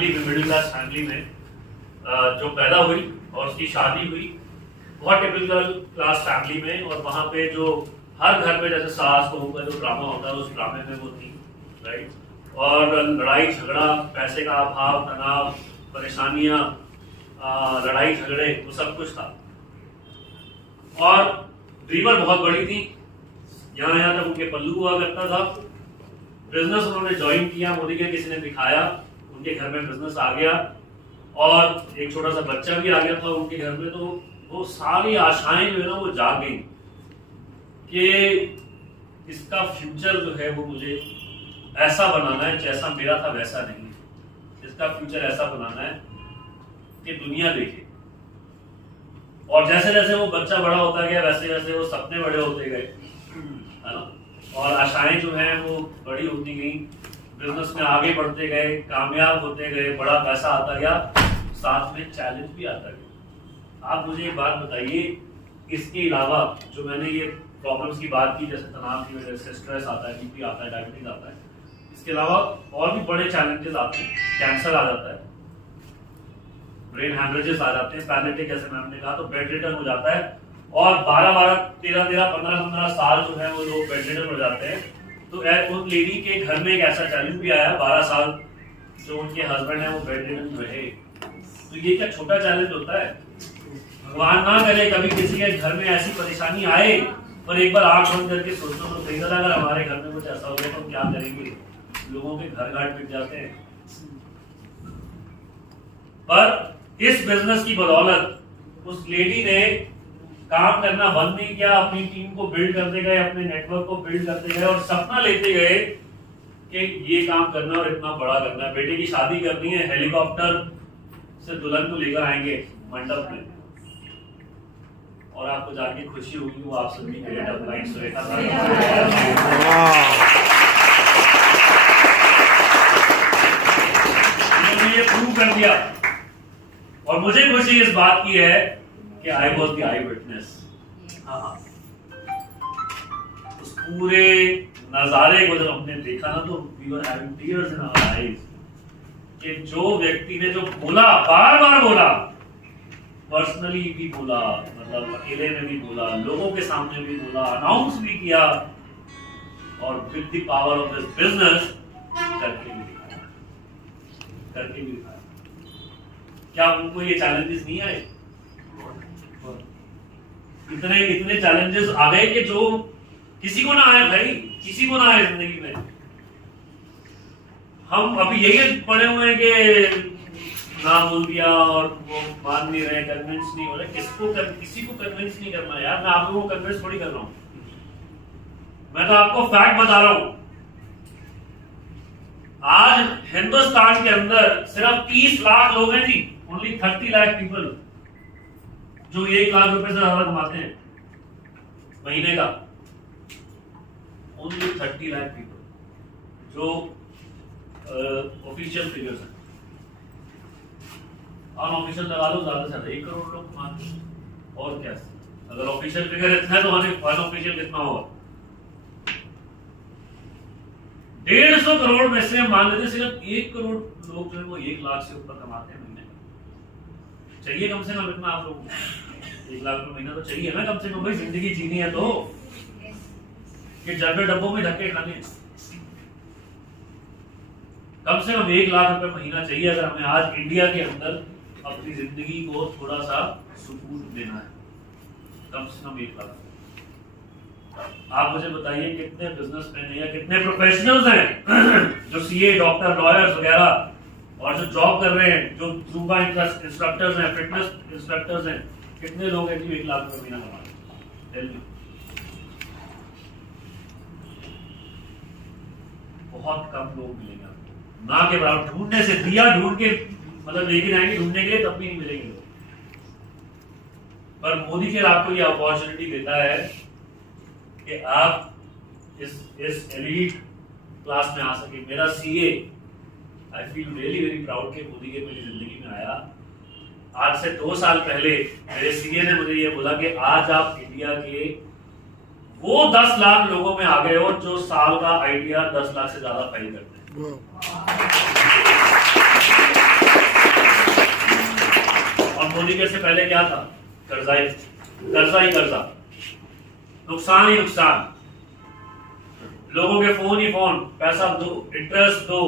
Family में, middle class family में जो पैदा हुई और उसकी शादी हुई, बहुत टिपिकल क्लास फैमिली में, और वहाँ पे जो हर घर में जैसे सास बहू का जो ड्रामा होता है उस ड्रामे में वो थी, राइट। और लड़ाई झगड़ा, पैसे का अभाव, तनाव, परेशानियां, लड़ाई झगड़े, वो सब कुछ था। और ड्रीमर बहुत बड़ी थी, यहाँ तक उनके पल्लू हुआ करता था। बिजनेस उन्होंने ज्वाइन किया, मोदी के किसी ने दिखाया, उनके घर में बिजनेस आ गया और एक छोटा सा बच्चा भी आ गया था उनके घर में। तो वो सारी आशाएं जो है ना वो जाग गई कि इसका फ्यूचर जो है वो मुझे ऐसा बनाना है जैसा मेरा था वैसा नहीं, इसका फ्यूचर ऐसा बनाना है कि दुनिया देखे। और जैसे जैसे वो बच्चा बड़ा होता गया वैसे वैसे वो सपने बड़े होते गए, है ना, और आशाएं जो हैं वो बड़ी होती गई, बिजनेस में आगे बढ़ते गए, कामयाब होते गए, बड़ा पैसा आता गया, साथ में चैलेंज भी आता गया। आप मुझे एक बात बताइए, इसके अलावा जो मैंने ये प्रॉब्लम्स की बात की, जैसे तनाव की वजह से स्ट्रेस आता है, बीपी आता है, डायबिटीज आता है, इसके अलावा और भी बड़े चैलेंजेस आते हैं। कैंसर आ जाता है, ब्रेन हैमरेजेस आ जाते हैं, पैरालिटिक जैसे मैम ने कहा, तो बेड रिटर्न हो जाता है, और 12-12, 13-13, 15-15 साल जो है वो लोग बेड रिटर्न हो जाते हैं। तो उन लेडी के घर में एक ऐसा चैलेंज भी आया, 12 साल जो उनके हस्बैंड है वो बेड रिटर्न रहे। तो ये क्या छोटा चैलेंज होता है? भगवान ना करे कभी किसी के घर में ऐसी परेशानी आए, और एक बार आंख बंद करके सोचो तो सही, अगर हमारे घर में कुछ ऐसा हो गया तो क्या करेंगे? लोगों के घर घाट पिट जाते हैं। पर इस बिजनेस की बदौलत उस लेडी ने काम करना बंद नहीं किया, अपनी टीम को बिल्ड करते गए, अपने नेटवर्क को बिल्ड करते गए, और सपना लेते गए कि ये काम करना और इतना बड़ा करना है। बेटे की शादी करनी है, हेलीकॉप्टर से दुल्हन को लेकर आएंगे मंडप में, और आपको जाके खुशी होगी, वो आप सभी ग्रेट अपलाइन सुरेखा ये प्रूव कर दिया। और मुझे खुशी इस बात की है कि I was the eye witness. उस पूरे नजारे को जब हमने देखा ना तो we were having tears in our eyes, कि जो व्यक्ति ने जो बोला, बार बार बोला, पर्सनली भी बोला, मतलब अकेले में भी बोला, लोगों के सामने भी बोला, अनाउंस भी किया, और with the power of this business करके भी दिखाया, करके भी दिखाया। क्या उनको ये चैलेंजेस नहीं आए? इतने चैलेंजेस आ गए कि जो किसी को ना आए भाई, किसी को ना आए जिंदगी में। हम अभी यही पढ़े हुए हैं कि ना बोल दिया और वो मान नहीं रहे, कन्विंस नहीं हो रहे। किसी को कन्विंस नहीं करना यार, मैं आप लोगों को कन्विंस थोड़ी कर रहा हूं, मैं तो आपको फैक्ट बता रहा हूं। आज हिंदुस्तान के अंदर सिर्फ 30 लाख लोग हैं जी, ओनली 30 लाख पीपल जो 1 लाख रुपए से ज्यादा कमाते हैं महीने का। ओनली 30 लाख पीपल जो ऑफिशियल फिगर्स हैं। अनऑफिशियल लगा लो, ज्यादा से ज्यादा 1 करोड़ लोग कमाते हैं। और क्या, अगर ऑफिशियल फिगर इतना है तो अनऑफिशियल कितना होगा? 150 करोड़ में से मान लेते सिर्फ 1 करोड़ लोग जो है वो 1 लाख से ऊपर कमाते हैं महीने में। चाहिए कम से कम इतना आप लोगों को, 1 लाख रुपए महीना तो चाहिए ना कम से कम भाई, जिंदगी जीनी है तो, कि डब्बे डब्बों में धक्के खाने हैं। कम से कम 1 लाख रुपए महीना चाहिए अगर हमें आज इंडिया के अंदर अपनी जिंदगी को थोड़ा सा सुकून देना है। कम से कम 1 लाख। आप मुझे बताइए कितने बिजनेसमैन हैं या कितने प्रोफेशनल्स हैं जो सीए, डॉक्टर, लॉयर्स वगैरह और जो जॉब कर रहे हैं, जो ज़ुम्बा इंस्ट्रक्टर्स हैं, फिटनेस इंस्ट्रक्टर्स हैं, कितने लोग हैं जो 1 लाख रुपए महीना कमाते हैं? बहुत कम लोग मिलेंगे आपको, ना के बराबर। ढूंढने से दिया ढूंढ के मतलब लेके जाएंगे ढूंढने के लिए, तब भी नहीं मिलेंगे लोग। पर मोदी जी आपको ये अपॉर्चुनिटी देता है कि आप इस एलीट क्लास में आ सके। मेरा CA, I feel really very proud कि मोदी जी मेरी जिंदगी में आया। आज से 2 साल पहले मेरे सीए ने मुझे ये बोला कि आज आप इंडिया के वो 10 लाख लोगों में आ गए हो जो साल का आईटीआर 10 लाख से ज्यादा फाइल करते हैं। मोदिगर से पहले क्या था? कर्जा ही कर्जा, नुकसान ही नुकसान, लोगों के फोन ही फोन, पैसा दो, इंटरेस्ट दो,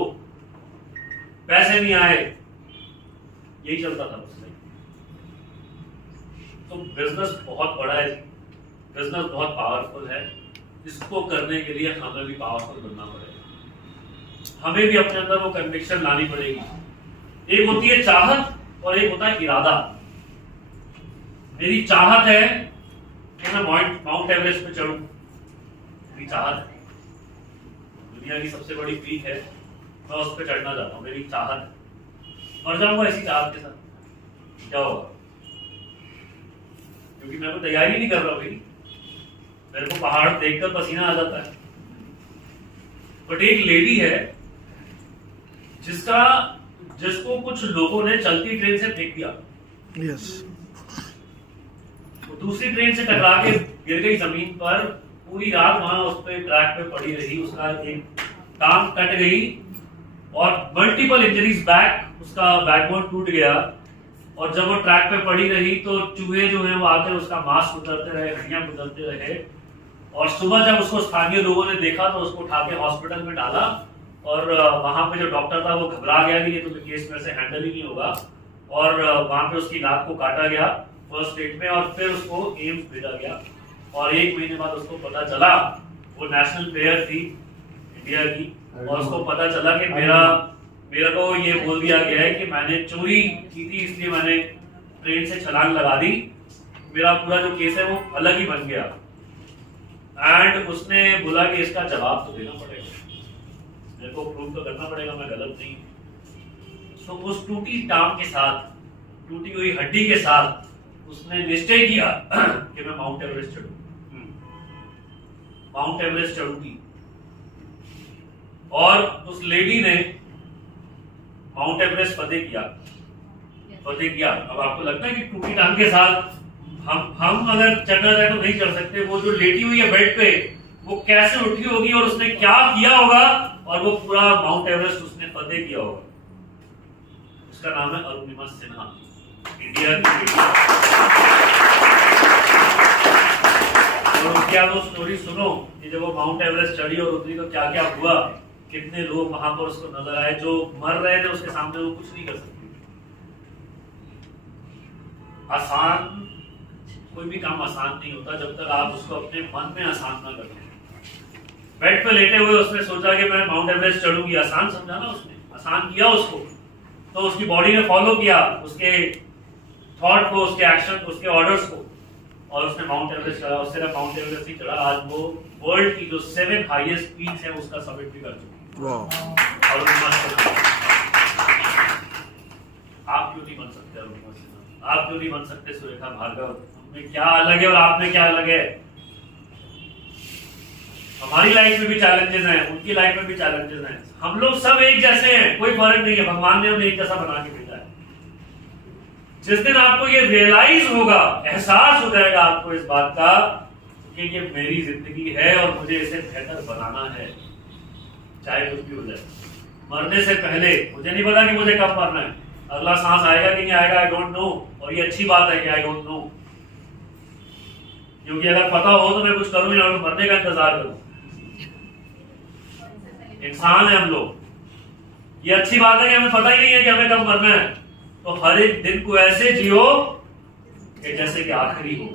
पैसे नहीं आए, यही चलता था उसमें। तो बिजनेस बहुत बड़ा है, बिजनेस बहुत पावरफुल है। इसको करने के लिए हमें भी पावरफुल बनना पड़ेगा, हमें भी अपने अंदर वो कन्विक्शन लानी पड़ेगी। एक होती है चाहत और एक होता है इरादा। मेरी चाहत है कि मैं माउंट एवरेस्ट पे चढ़ूं, मेरी चाहत है, दुनिया की सबसे बड़ी पीक है, मैं उस पर चढ़ना चाहता हूँ, मेरी चाहत है। मर जाऊंगा ऐसी चाहत के साथ, क्या होगा? क्योंकि मैं तो तैयारी नहीं कर रहा भाई, मेरे को पहाड़ देखकर पसीना आ जाता है। बट एक लेडी है जिसको कुछ लोगों ने चलती ट्रेन से फेंक दिया, यस, वो दूसरी ट्रेन से टकरा के गिर गई जमीन पर, पूरी रात वहां उस पे ट्रैक पे पड़ी रही, उसका एक टांग कट गई और मल्टीपल इंजरीज बैक, उसका बैकबोन टूट गया। और जब वो ट्रैक पे पड़ी रही तो चूहे जो है वो आकर उसका मांस उतरते रहे, हड्डियां उतरते रहे। और सुबह जब उसको स्थानीय लोगों ने देखा तो उसको उठा के हॉस्पिटल में डाला, और वहां पे जो डॉक्टर था वो घबरा गया कि ये तो केस में से हैंडल ही नहीं होगा, और वहां पे उसकी नाक को काटा गया फर्स्ट एड में, और फिर उसको एम्स भेजा गया। और 1 महीने बाद उसको पता चला, वो नेशनल प्लेयर थी इंडिया की, और उसको पता चला कि मेरा को ये बोल दिया गया है कि मैंने चोरी की थी, इसलिए मैंने ट्रेन से छलांग लगा दी, मेरा पूरा जो केस है वो अलग ही बन गया। एंड उसने बोला कि इसका जवाब तो देना पड़ेगा, मेरे को प्रूव तो करना पड़ेगा मैं गलत नहीं। तो उस टूटी टांग के साथ, टूटी हुई हड्डी के साथ उसने निश्चय किया कि मैं माउंट एवरेस्ट चढ़ूंगी, माउंट एवरेस्ट चढ़ूंगी। और उस लेडी ने माउंट एवरेस्ट फतेह किया। अब आपको लगता है कि टूटी टांग के साथ हम अगर चढ़ना चाहे तो नहीं चढ़ सकते? वो जो लेटी हुई है बेड पे, वो कैसे उठी होगी और उसने क्या किया होगा, और वो पूरा माउंट एवरेस्ट उसने फतेह किया होगा। उसका नाम है अरुणिमा सिन्हा, इंडिया की। और उसकी आप वो स्टोरी सुनो कि जब वो माउंट एवरेस्ट चढ़ी और उतरी तो क्या क्या हुआ, कितने लोग वहां पर उसको नजर आए, जो मर रहे थे उसके सामने वो कुछ नहीं कर सकते। आसान, कोई भी काम आसान नहीं होता जब तक आप उसको अपने मन में आसान ना करते। बेड पे लेटे हुए उसने सोचा कि मैं माउंट एवरेस्ट चढ़ूंगी, आसान समझा ना उसने, आसान किया उसको। तो उसकी बॉडी ने फॉलो किया उसके थॉट को, उसके एक्शन, उसके ऑर्डर्स को, और उसने माउंट एवरेस्ट चढ़ा। उससे ना माउंट एवरेस्ट ही चढ़ा, आज वो वर्ल्ड की जो 7 हाईएस्ट पीक्स है उसका समिट भी कर चुकी है। और आप क्यों नहीं बन सकते? आप क्यों नहीं बन सकते सुरेखा भार्गव? में क्या अलग है और आप में क्या अलग है? हमारी लाइफ में भी चैलेंजेस हैं, उनकी लाइफ में भी चैलेंजेस हैं, हम लोग सब एक जैसे हैं, कोई फर्क नहीं है। भगवान ने हमें एक जैसा बना के भेजा है। जिस दिन आपको ये रियलाइज होगा, एहसास हो जाएगा आपको इस बात का कि ये मेरी जिंदगी है और मुझे इसे बेहतर बनाना है, चाहे कुछ भी हो जाए। मरने से पहले मुझे नहीं पता कि मुझे कब मरना है, अगला सांस आएगा कि नहीं आएगा, आई डोंट नो। और ये अच्छी बात है कि आई डोंट नो, क्योंकि अगर पता हो तो मैं कुछ करूं या मरने का इंतजार करूं। इंसान है हम लोग, ये अच्छी बात है कि हमें पता ही नहीं है कि हमें कब मरना है। तो हर एक दिन को ऐसे जियो कि जैसे कि आखिरी हो।